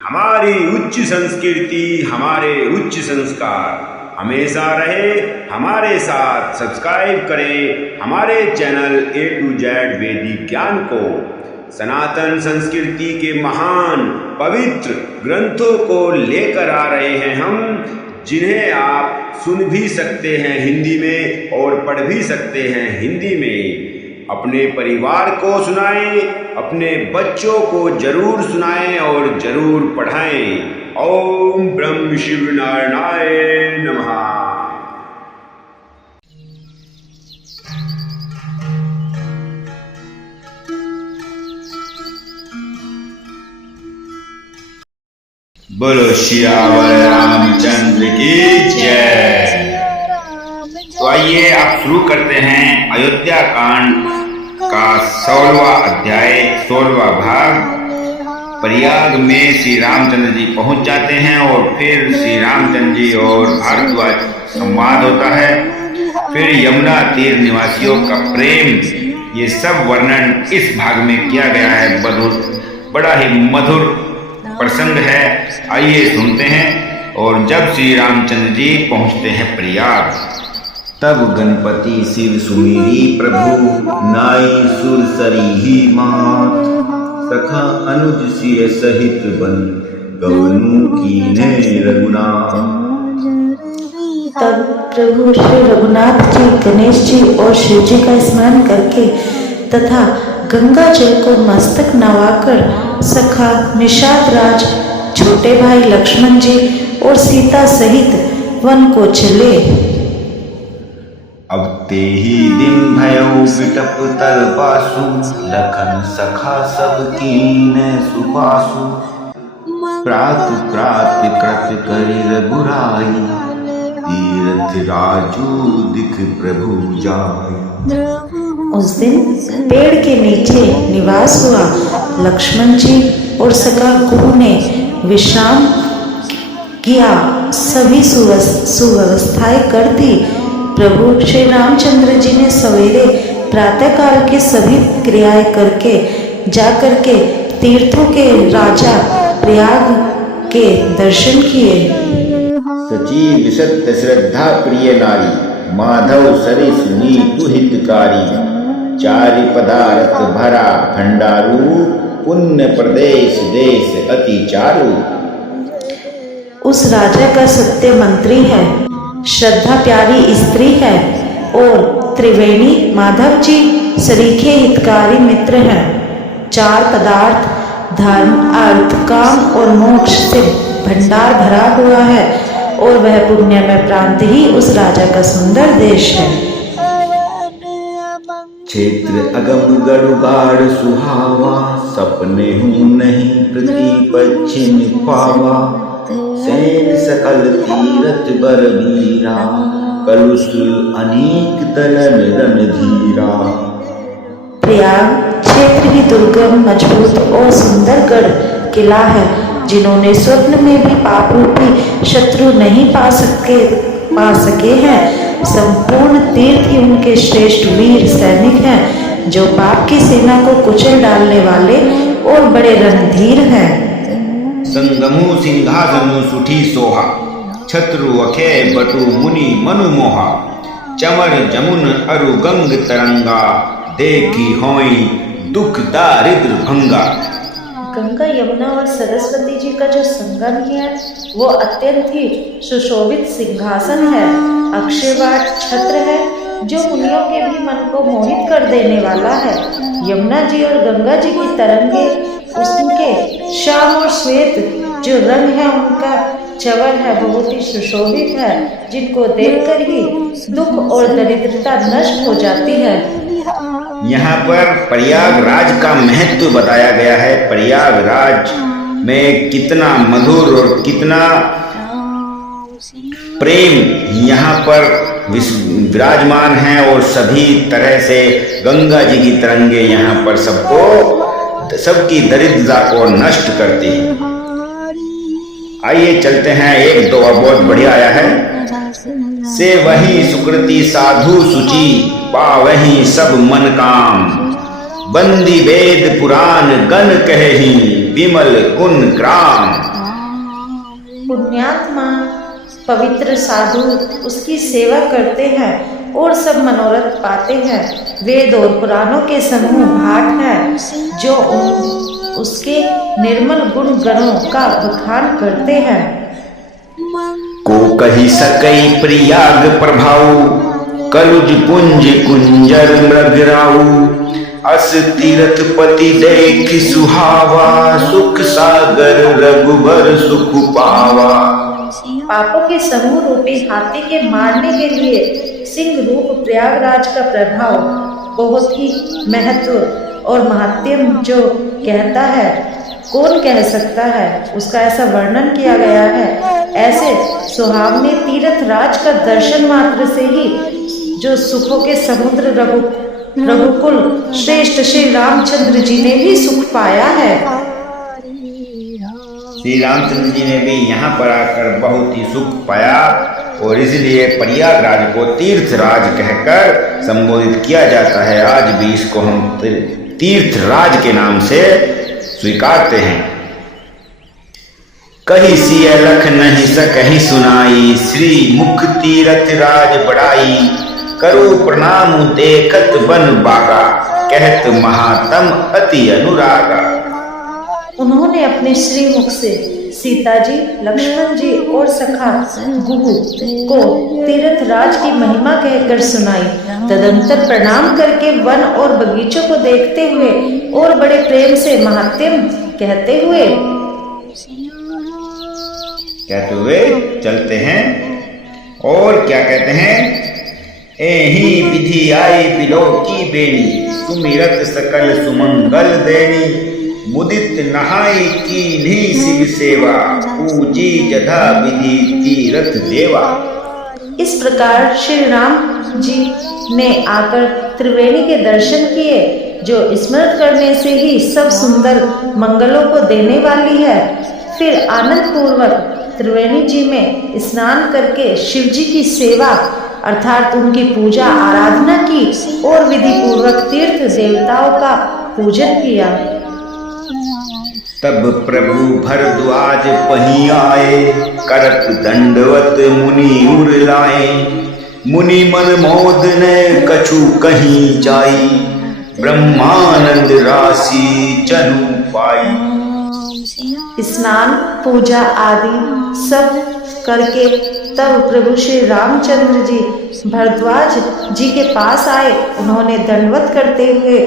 हमारी उच्च संस्कृति, हमारे उच्च संस्कार हमेशा रहे हमारे साथ। सब्सक्राइब करें हमारे चैनल A to Z वैदिक ज्ञान को। सनातन संस्कृति के महान पवित्र ग्रंथों को लेकर आ रहे हैं हम, जिन्हें आप सुन भी सकते हैं हिंदी में और पढ़ भी सकते हैं हिंदी में। अपने परिवार को सुनाएं, अपने बच्चों को जरूर सुनाएं और जरूर पढ़ाएं। ओम ब्रह्म शिव नारायणाय नमः। बोलो सियावर रामचंद्र की जय। तो आइए आप शुरू करते हैं अयोध्या कांड का 16वां अध्याय 16वां भाग। प्रयाग में श्री रामचंद्र जी पहुंच जाते हैं और फिर श्री रामचंद्र जी और भारद्वाज संवाद होता है। फिर यमुना तीर निवासियों का प्रेम, ये सब वर्णन इस भाग में किया गया है। बड़ा ही मधुर प्रसंग है, आइए सुनते हैं। और जब श्री रामचंद्र जी पहुंचते हैं प्रयाग, तब गणपति शिव सुमिरी प्रभु, नाई सुर सरीही मात। सखा अनुज सिर सहित बन, गवनु कीन्हे रघुनाथ। तब प्रभु श्री रघुनाथ जी गणेश जी और शिव जी का स्मरण करके तथा गंगा जल को मस्तक नवाकर सखा निषाद राज, छोटे भाई लक्ष्मण जी और सीता सहित वन को चले। अब ते ही दिन भयो बिटप तर पासु, लखन सखा सब कीन्हे सुपासु। प्रात प्रात कृत करि रघुराई, तीरथ राजू दिख प्रभु जाय। उस दिन पेड़ के नीचे निवास हुआ। लक्ष्मण जी और सखा कुरु ने विश्राम किया, सभी सुव्यवस्थाएं कर दी। प्रभु श्री रामचंद्र जी ने सवेरे प्रातः काल की सभी क्रियाएं करके जाकर के तीर्थों के राजा प्रयाग के दर्शन किए। सची विशत श्रद्धा प्रिय नारी, माधव सरिस नीतु हितकारी। चारि पदार्थ भरा भंडारू, पुण्य प्रदेश देश अति चारु। उस राजा का सत्य मंत्री है, श्रद्धा प्यारी स्त्री है और त्रिवेणी माधव जी सरीखे हितकारी मित्र हैं। चार पदार्थ धर्म अर्थ काम और मोक्ष से भंडार भरा हुआ है और वह पुण्य में प्रांत ही उस राजा का सुंदर देश है। क्षेत्र अगम गरुगाड़ सुहावा, सपने हूँ नहीं प्रति पश्चिम पावा। सैन सकल तीरथ बर वीरा, कलुष अनेक तलन रणधीरा। प्रयाग क्षेत्र ही दुर्गम मजबूत और सुंदर गढ़ किला है, जिन्होंने स्वप्न में भी पाप रूपी शत्रु नहीं पा सके हैं। संपूर्ण तीर्थ ही उनके श्रेष्ठ वीर सैनिक हैं, जो पाप की सेना को कुचल डालने वाले और बड़े रणधीर हैं। संगमु सिंहासनु सुठी सोहा, छत्रु अखे बटु मुनि मनु मोहा। चमर जमुन अरु गंग तरंगा, देखी होई दुख दारिद्र भंगा। गंगा यमुना और सरस्वती जी का जो संगम है वो अत्यंत ही सुशोभित सिंहासन है। अक्षयवाट छत्र है जो मुनियों के भी मन को मोहित कर देने वाला है। यमुना जी और गंगा जी की तरंगे, उसके श्याम और श्वेत जो रंग है उनका चवर है, बहुत ही सुशोभित है, जिनको देखकर ही दुख और दरिद्रता नष्ट हो जाती है। यहाँ पर प्रयागराज का महत्व बताया गया है। प्रयागराज में कितना मधुर और कितना प्रेम यहाँ पर विराजमान है और सभी तरह से गंगा जी की तरंगे यहाँ पर सबकी दरिद्रता को नष्ट करती है। आइए चलते हैं, एक दो बहुत बढ़िया आया है। से वही सुकृति साधु सुचि, पावही सब मन काम। बंदी वेद पुराण गण कहेहि, विमल गुण ग्राम। पुण्यात्मा पवित्र साधु उसकी सेवा करते हैं और सब मनोरथ पाते हैं। वेद और पुराणों के समूह भाट हैं जो उसके निर्मल गुण गणों का बखान करते हैं। को कही सकई प्रयाग प्रभाऊ, कलुज कुंज कुंजर मृगराऊ। अस तीरथ पति देख सुहावा, सुख सागर रघुबर सुख पावा। पापों के समूह रूपी हाथी के मारने के लिए सिंह रूप प्रयागराज का प्रभाव बहुत ही महत्व और महात्म्य जो कहता है, कौन कह सकता है, उसका ऐसा वर्णन किया गया है। ऐसे सुहावने तीर्थ राज का दर्शन मात्र से ही जो सुखों के समुद्र रघुकुल श्रेष्ठ श्री रामचंद्र जी ने भी सुख पाया है। श्री रामचंद्र जी ने भी यहाँ पर आकर बहुत ही सुख पाया और इसलिए प्रयागराज को तीर्थराज कहकर संबोधित किया जाता है। आज भी इसको हम तीर्थराज के नाम से स्वीकारते हैं। कही सिय लख नहीं सकहि सुनाई, श्री मुख तीरथ राज बड़ाई। करो प्रणाम देखत बन बागा, कहत महात्म अति अनुरागा। उन्होंने अपने श्रीमुख से सीता जी, लक्ष्मण जी और सखा गुहु को तीर्थ राज की महिमा कहकर सुनाई। तदंतर प्रणाम करके वन और बगीचों को देखते हुए और बड़े प्रेम से महात्म्य कहते हुए चलते हैं। और क्या कहते हैं? एही विधि आई बिलो की बेनी, सुमिरत सकल सुमंगल देनी। मुदित नहाई की नहीं शिव सेवा, पूजी जधा विधि तीरथ देवा। इस प्रकार श्री राम जी ने आकर त्रिवेणी के दर्शन किए, जो स्मरण करने से ही सब सुंदर मंगलों को देने वाली है। फिर आनंद पूर्वक त्रिवेणी जी में स्नान करके शिव जी की सेवा अर्थात उनकी पूजा आराधना की और विधि पूर्वक तीर्थ देवताओं का पूजन किया। तब प्रभु भरद्वाज पही आए, करत दंडवत मुनि उर लाए। मुनि मन मोद ने कछु कहीं जाई, ब्रह्मानंद राशि जनु पाई। स्नान पूजा आदि सब करके तब प्रभु श्री रामचंद्र जी भरद्वाज जी के पास आए। उन्हें दंडवत करते हुए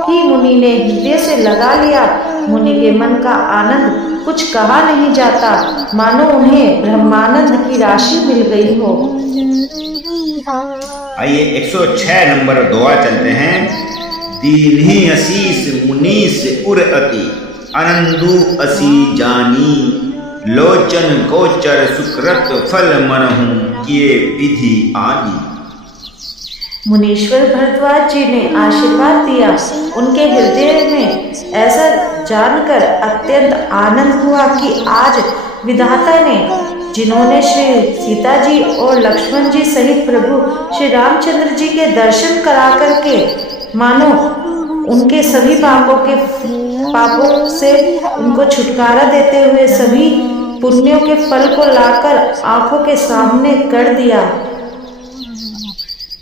ही मुनि ने हृदय से लगा लिया। मुनि के मन का आनंद कुछ कहा नहीं जाता, मानो उन्हें ब्रह्मानंद की राशि मिल गई हो। आइए 106 नंबर दुआ चलते हैं। दीन्ही असीस मुनीस उर अति, आनंदु असी जानी। लोचन गोचर सुकृत फल मनहु, किए विधि आनी। मुनीश्वर भरद्वाज जी ने आशीर्वाद दिया। उनके हृदय में ऐसा जानकर अत्यंत आनंद हुआ कि आज विधाता ने, जिन्होंने श्री सीता जी और लक्ष्मण जी सहित प्रभु श्री रामचंद्र जी के दर्शन करा करके मानो उनके सभी पापों से उनको छुटकारा देते हुए सभी पुण्यों के फल को लाकर आंखों के सामने कर दिया।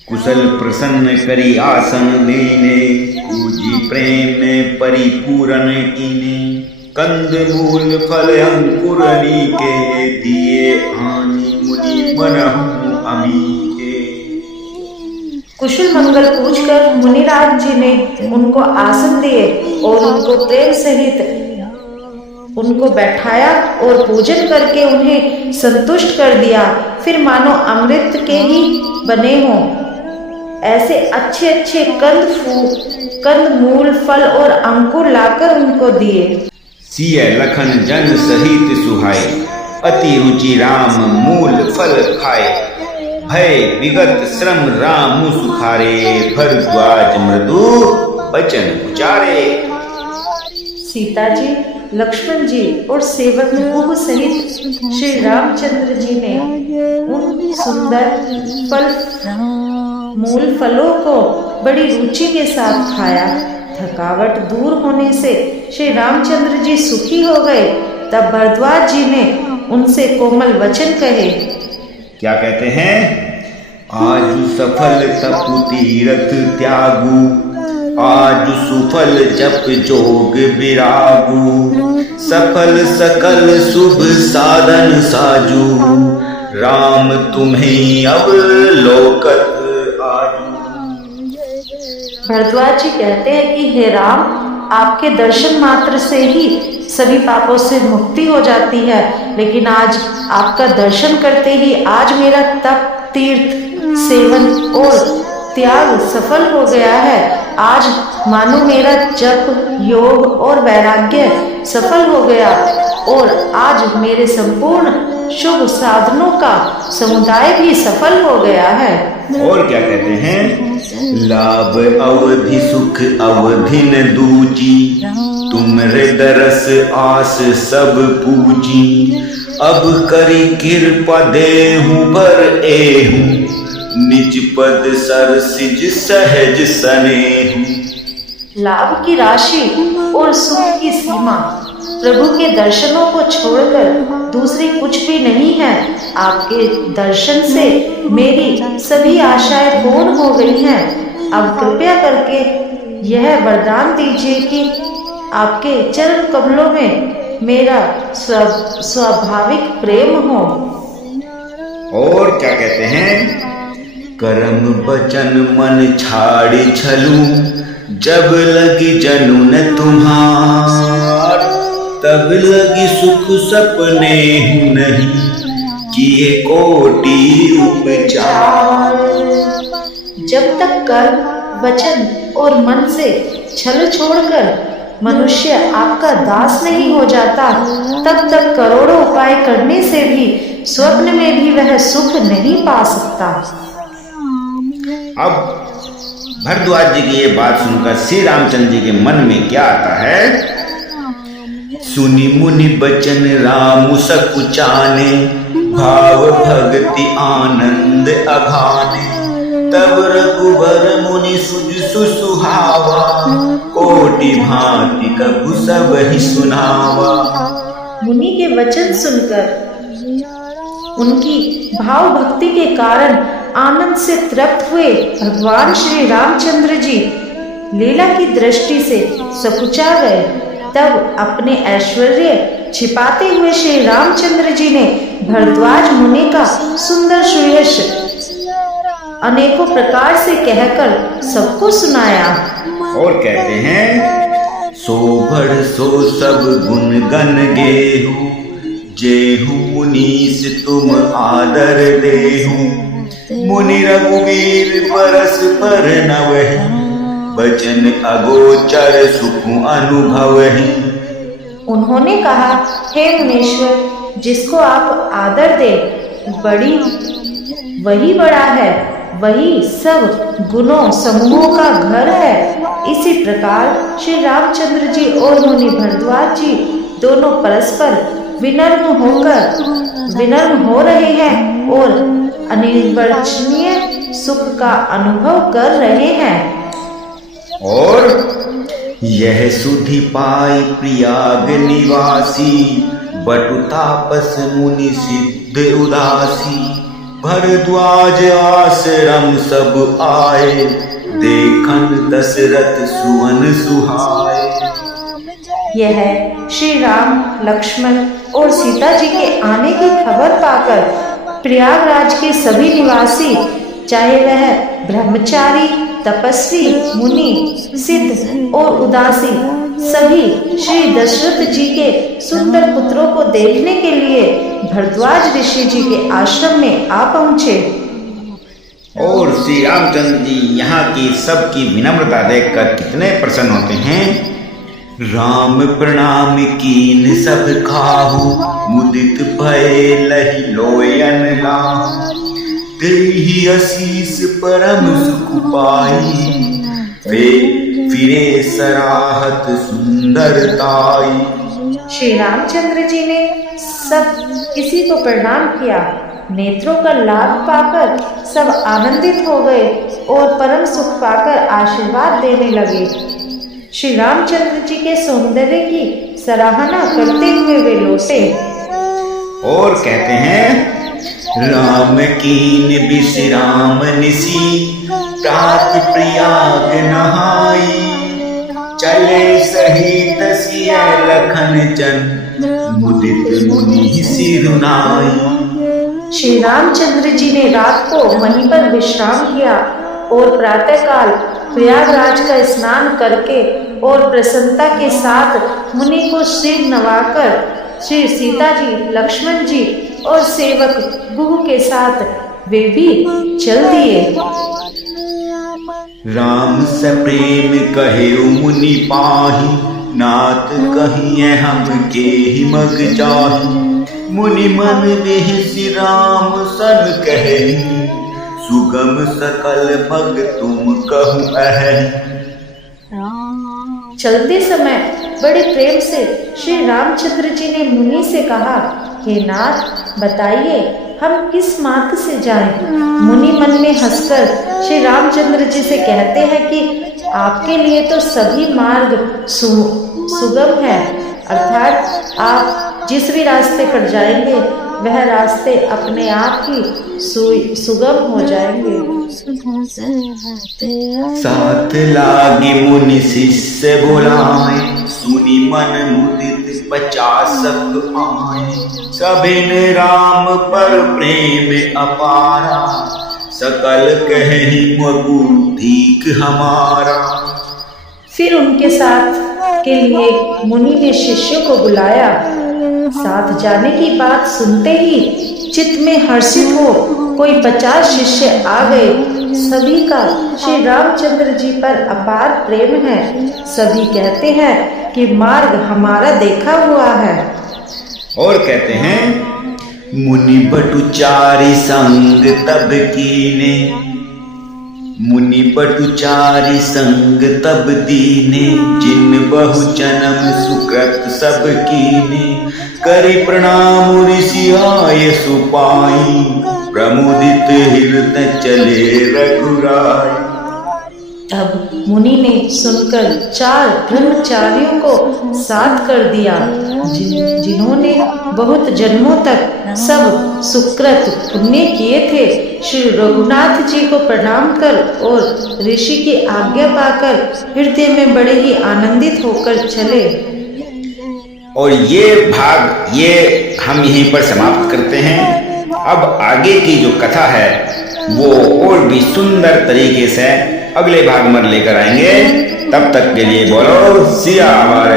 कुशल प्रसन्न करी आसन देने, पूजी प्रेम में परिपूरण कीने। कंद मूल फल अंकुरनी के, दिए आनी मुनि मनहु अमी के। कुशल मंगल पूछकर मुनिराज जी ने उनको आसन दिए और उनको प्रेम सहित उनको बैठाया और पूजन करके उन्हें संतुष्ट कर दिया। फिर मानो अमृत के ही बने हों ऐसे अच्छे अच्छे कंद मूल फल और अंकुर लाकर उनको दिए। सिय लखन जन सहित सुहाए, अति रुचि राम मूल फल खाए। भय विगत श्रम राम सुखारे, भरद्वाज मृदु बचन उचारे। सीता जी, लक्ष्मण जी और सेवक गुहु सहित श्री रामचंद्र जी ने उन सुंदर मूल फलों को बड़ी रुचि के साथ खाया। थकावट दूर होने से श्री रामचंद्र जी सुखी हो गए। तब भरद्वाज जी ने उनसे कोमल वचन कहे। क्या कहते हैं? आज सफल तपु तीरथ त्यागू, आज सुफल जप जोग विरागू, सफल सकल शुभ साधन साजू, राम तुम्हें अवलोकत आजू। भरद्वाज जी कहते हैं कि हे राम, आपके दर्शन मात्र से ही सभी पापों से मुक्ति हो जाती है, लेकिन आज आपका दर्शन करते ही आज मेरा तप, तीर्थ, सेवन और त्याग सफल हो गया है। आज मानो मेरा जप, योग और वैराग्य सफल हो गया और आज मेरे संपूर्ण शुभ साधनों का समुदाय भी सफल हो गया है। और क्या कहते हैं? लाभ अवधि सुख अवधि न दूजी, तुम हृदरस आस सब पूजी, अब करी कृपा देहु पर एहू, निज पद सर सिज सहज सनेहू। लाभ की राशि और सुख की सीमा प्रभु के दर्शनों को छोड़कर दूसरी कुछ भी नहीं है। आपके दर्शन से मेरी सभी आशाएं पूर्ण हो गई हैं। अब कृपया करके यह वरदान दीजिए कि आपके चरण कमलों में मेरा स्वाभाविक प्रेम हो। और क्या कहते हैं? कर्म वचन मन छाड़ी छलू, जब लगी जनुन तुम्हार, तब लगी सुख सपने हूँ नहीं, किए कोटि उपचार। जब तक कर्म, वचन और मन से छल छोड़कर मनुष्य आपका दास नहीं हो जाता, तब तक करोड़ों उपाय करने से भी स्वप्न में भी वह सुख नहीं पा सकता। अब भरद्वाज जी की ये बात सुनकर श्री रामचंद्र जी के मन में क्या आता है? सुनी मुनि बचन राम सकुचाने, भाव भक्ति आनंद अघाने, तब रघुबर मुनि सुज सुसुहावा, कोटि भांति कबु सब ही सुनावा। मुनि के वचन सुनकर उनकी भाव भक्ति के कारण आनंद से तृप्त हुए भगवान श्री रामचंद्र जी लीला की दृष्टि से सकुचा गए। तब अपने ऐश्वर्य छिपाते हुए श्री रामचंद्र जी ने भरद्वाज मुनि का सुंदर सुयश अनेकों प्रकार से कहकर सबको सुनाया। और कहते हैं? सो भर सो सब गुण गन गेहू, जेहू मुनीस तुम आदर देहू, मुनि रघुवीर परस पर नवहि, बचन अगोचर सुख अनुभव ही। उन्होंने कहा, हे मुनीश्वर, जिसको आप आदर दे बड़ी वही बड़ा है, वही सब गुणों समूहों का घर है। इसी प्रकार श्री रामचंद्र जी और मुनि भरद्वाज जी दोनों परस्पर विनम्र हो रहे हैं और अनिर्वचनीय सुख का अनुभव कर रहे हैं। और यह सुधि पाई प्रयाग निवासी, बटु तापस मुनि सिद्ध उदासी, भरद्वाज आश्रम सब आए, देखन दशरथ सुवन सुहाए। यह श्री राम, लक्ष्मण और सीता जी के आने की खबर पाकर प्रयागराज के सभी निवासी, चाहे वह ब्रह्मचारी, तपस्वी, मुनि, सिद्ध और उदासी, सभी श्री दशरथ जी के सुंदर पुत्रों को देखने के लिए भरद्वाज ऋषि जी के आश्रम में आ पहुंचे। और श्री रामचंद्र जी यहाँ की सबकी विनम्रता देखकर कितने प्रसन्न होते हैं। राम प्रणाम कीन सब खाहु, मुदित भय लहि लोयन लाहु, तेहि आशीष परम सुख पाई, वे फिरे सराहत सुंदरताई। श्री रामचंद्र जी ने सब किसी को प्रणाम किया। नेत्रों का लाभ पाकर सब आनंदित हो गए और परम सुख पाकर आशीर्वाद देने लगे। श्री रामचंद्र जी के सौंदर्य की सराहना करते हुए वे लौटे और कहते हैं, राम कीन विश्राम निसी प्रात प्रयाग नहाई, चले सहित सिय लखन चंद मुदित मुनि सिरुनाई। श्री रामचंद्र जी ने रात को वहीं पर विश्राम किया और प्रातःकाल प्रयागराज का स्नान करके और प्रसन्नता के साथ मुनि को सिर नवाकर श्री सीता जी, लक्ष्मण जी और सेवक गुह के साथ वे भी चल दिए। राम से प्रेम कहे मुनि पाही, नाथ कहिए हम के ही मग जाही। मुनि मन बेहसी राम सन कहे, सुगम सकल मग तुम कहूँ अह। चलते समय बड़े प्रेम से श्री रामचंद्र जी ने मुनि से कहा, हे नाथ बताइए हम किस मार्ग से जाएं? मुनि मन में हंसकर श्री रामचंद्र जी से कहते हैं कि आपके लिए तो सभी मार्ग सुगम है, अर्थात आप जिस भी रास्ते पर जाएंगे वह रास्ते अपने आप ही सुगम हो जाएंगे। साथ लागे मुनि शिष्य बुलाए, सुनी मन मुदित 50 आए। सबिन राम पर प्रेम अपारा, सकल कहि मगु ठीक हमारा। फिर उनके साथ के लिए मुनि ने शिष्यों को बुलाया। साथ जाने की बात सुनते ही चित्त में हर्षित हो कोई 50 शिष्य आ गए। सभी का श्री रामचंद्र जी पर अपार प्रेम है। सभी कहते हैं कि मार्ग हमारा देखा हुआ है। और कहते हैं, मुनि बटुचारी संग तब कीने, मुनि बटुचारी संग तब दीने। जिन बहु जन्म सुकृत सब कीने, करि प्रणाम ऋषि आय सुपाई। प्रमुदित हृदय चले रघुराई। तब मुनि ने सुनकर 4 ब्रह्मचारियों को साथ कर दिया, जिन्होंने बहुत जन्मों तक सब सुकृत पुण्य किए थे। श्री रघुनाथ जी को प्रणाम कर और ऋषि की आज्ञा पाकर हृदय में बड़े ही आनंदित होकर चले। और ये भाग हम यहीं पर समाप्त करते हैं। अब आगे की जो कथा है वो और भी सुंदर तरीके से अगले भाग में लेकर आएंगे। तब तक के लिए बोलो सियावर